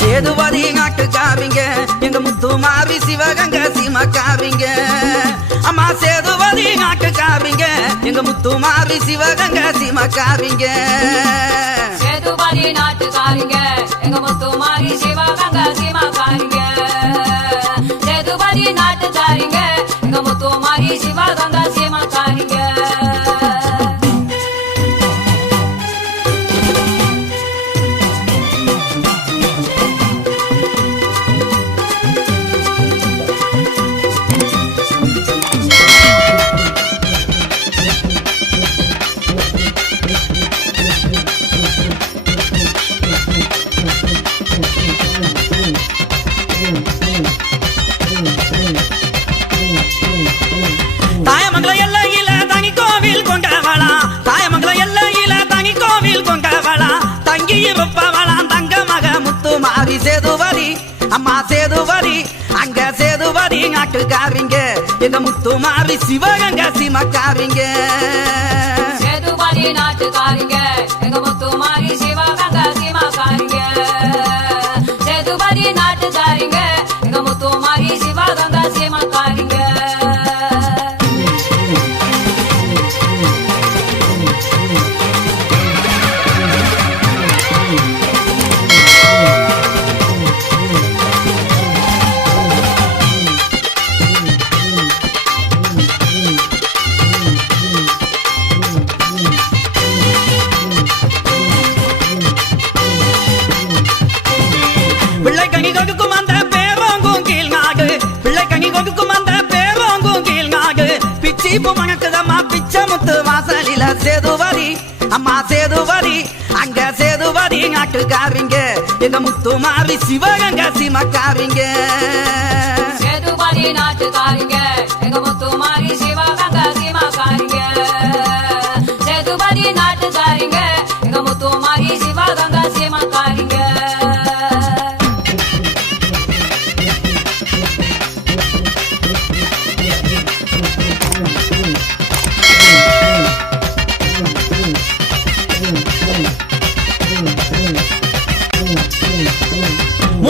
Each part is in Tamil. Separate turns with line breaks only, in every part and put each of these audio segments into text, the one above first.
சேதுபதி நாட்டுக்காவிங்க எங்க முத்துமாரி சிவகங்க சீமக்காவிங்க அம்மா சேதுபதி நாட்டுக்காவிங்க எங்க முத்துமாரி சிவகங்க சீமக்காவிங்க
சேதுபதி நாட்டுக்காரிங்க எங்க முத்துமாரி சிவகங்கா சீமாக்காரிங்க சேதுபதி நாட்டுக்காரிங்க எங்க முத்துமாரி சிவகங்கா சீமாக்காரிங்க
முத்துமாரி சிவகங்க சிமக்காரிங்க
சேதுபதி நாட்டுக்காரிங்க. எங்க முத்துமாரி சிவகங்கா சிமக்காரிங்க சேதுபதி நாட்டுக்காரிங்க. எங்க முத்துமாரி சிவகங்கா சிமக்காரிங்க
தீபு வணக்குதம்மா பிச்சை முத்து வாசலில சேதுவரி அம்மா சேதுவரி அங்க சேதுவரி நாட்டுக்காரிங்க. எங்க
முத்து மாறி சிவகங்க சிமக்காரிங்க சேதுபதி நாட்டுக்காரிங்க. எங்க முத்து மாறி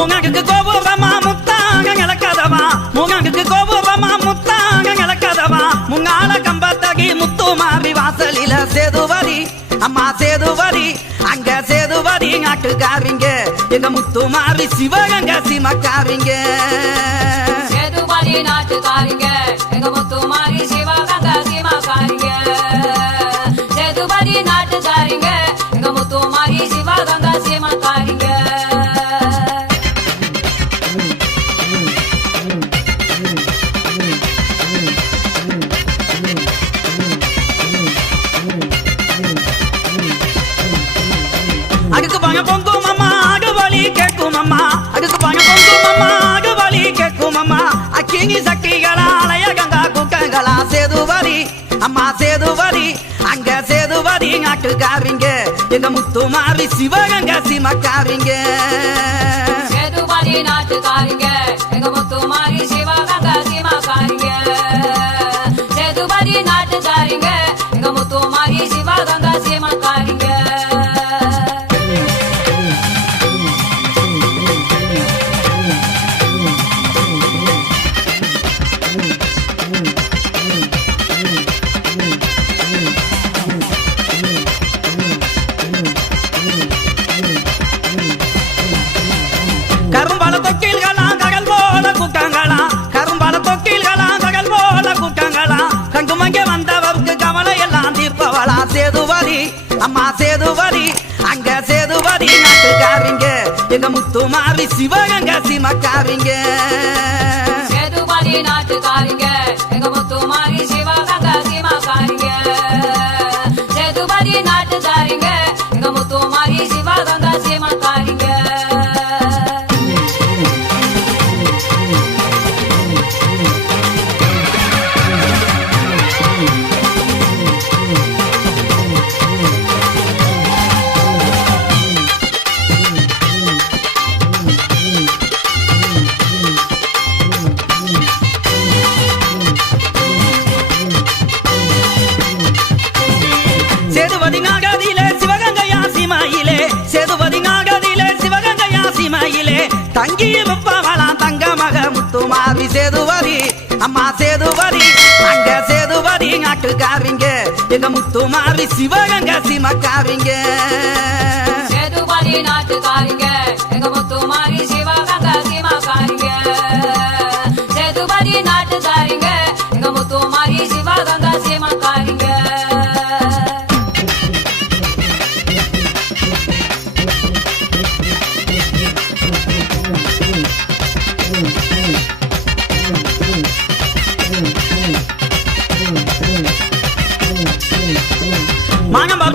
மூங்காக்கு கோபுரமா முத்தாங்க கிளக்கதவா மூங்காக்கு கோபுரமா முத்தாங்க கிளக்கதவா முங்கால கம்பத்தகி முத்து மாறி வாசலில சேதுவரி அம்மா சேதுவரி அங்க சேதுவரி நாட்டுக்காரிங்க எங்க
முத்து மாறி சிவகங்க சிமக்காரிங்க சேதுபதி நாட்டுக்காரிங்க எங்க முத்து மாறி
அடுக்கு பாங்க பொங்கும் அம்மா அகவலி கேட்கும் அம்மா. அடுக்கு பாங்க பொங்கும் அம்மா அகவலி கேட்கும் அம்மா. அக்கினி சக்திகளா அலைய கங்கா குக்கங்களா சேதுவரி அம்மா சேதுவரி அங்க சேதுவரி நாட்டுக்காரிங்க. எங்க முத்துமாரி சிவகங்க சிமக்காரிங்க
சேதுபதி நாட்டுக்காரிங்க. எங்க முத்துமாரி சிவகங்கா சீமாக்காரிங்க சேதுபதி நாட்டுக்காரிங்க. எங்க முத்துமாரி சிவகங்கா சீமாக்காரிங்க
தொக்கில்களா ககல் போல கூட்டாங்களா கரும்பால தொக்கில்களா ககல் போல கூட்டங்களா கங்குமங்க வந்தவருக்கு கவலை எல்லாம் தீர்ப்பவளா சேதுவரி அம்மா சேதுவரி அங்க சேதுவரி நாட்டுக்காரிங்க. எங்க முத்துமாரி சிவகங்க சிமக்காரிங்க
சேதுபதி நாட்டுக்காரிங்க. எங்க முத்துமாரி சிவகங்கா சீமாக்காரிங்க சேதுபதி நாட்டுக்காரிங்க. எங்க முத்துமாரி சிவகங்கா சீமாக்காரிங்க
தங்கி வைப்பவளாம் தங்க மக முத்துமாரி சேதுவரி அம்மா சேதுவரி அங்க சேதுவரி நாட்டுக்காரிங்க எங்க முத்துமாரி சிவகங்க சிமக்காரிங்க
சேதுபதி நாட்டுக்காரிங்க எங்க முத்துமாரி சிவகங்கா சீமாக்காரிங்க சேதுபதி நாட்டுக்காரிங்க எங்க முத்துமாரி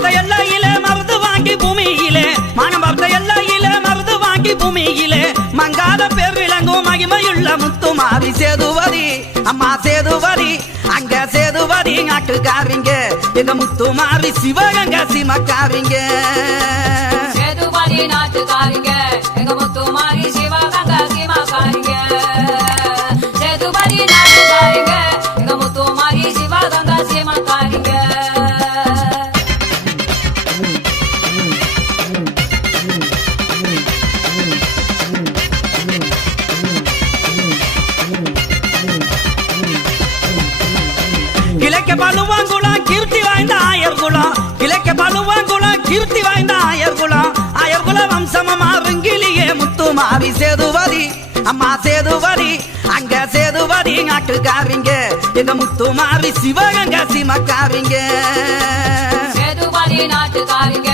மானம் பார்த்த எல்லையிலே மருந்து வாங்கி பூமியிலே. மானம் பார்த்த எல்லையிலே மருந்து வாங்கி பூமியிலே. மங்காத பேர் விளங்கும் மகிமையுள்ள முத்துமாரி சேதுவரி அம்மா சேதுவரி அங்க சேதுவரி நாட்டுக்காரிங்க. எங்க முத்துமாரி சிவகங்க சிமக்காரிங்க
சேதுபதி நாட்டுக்காரிங்க எங்க முத்துமாரி சிவகங்க
கிழக்க கீர்த்தி வாய்ந்த ஆயர்குளம். ஆயர்குல வம்சமமா ருங்கிலியே முத்துமாரி சேதுவரி அம்மா சேதுவரி அங்க சேதுவரி நாட்டுக்காரிங்க எங்க முத்துமாரி சிவகங்க சிமக்காரிங்க
சேதுபதி நாட்டுக்காரிங்க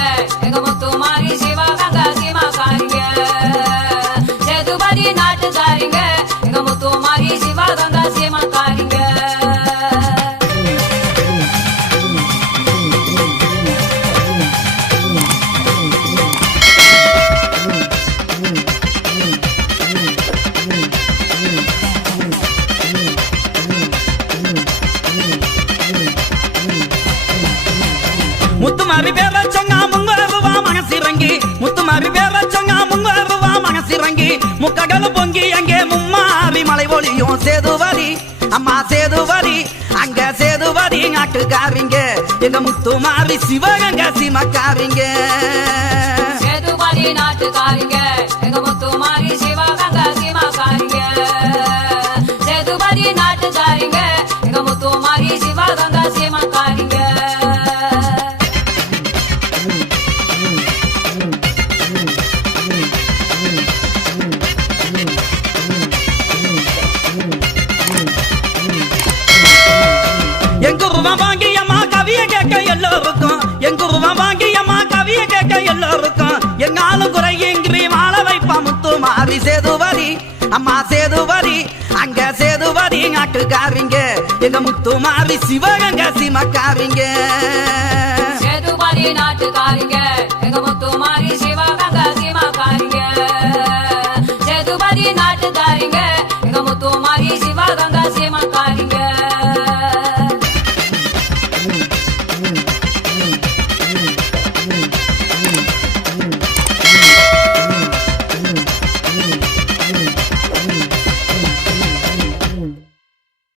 முக்கடல பொங்கி அங்கே மும்மாரி மலை ஒளியும் சேதுவரி அம்மா சேதுவரி அங்க சேதுவரி நாட்டுக்காரிங்க எங்க
முத்து முத்துமாரி சிவகங்க சிமக்காரிங்க சேதுபதி நாட்டுக்காரிங்க
எங்காலும் குறையின்றி வாழ வைப்பா முத்து முத்துமாரி சேதுவரி அம்மா சேதுவரி அங்க சேதுவரி நாட்டுக்காரிங்க எங்க முத்து மாறி சிவகங்க சிமக்காரிங்க
சேதுபதி நாட்டுக்காரிங்க எங்க முத்து மாறி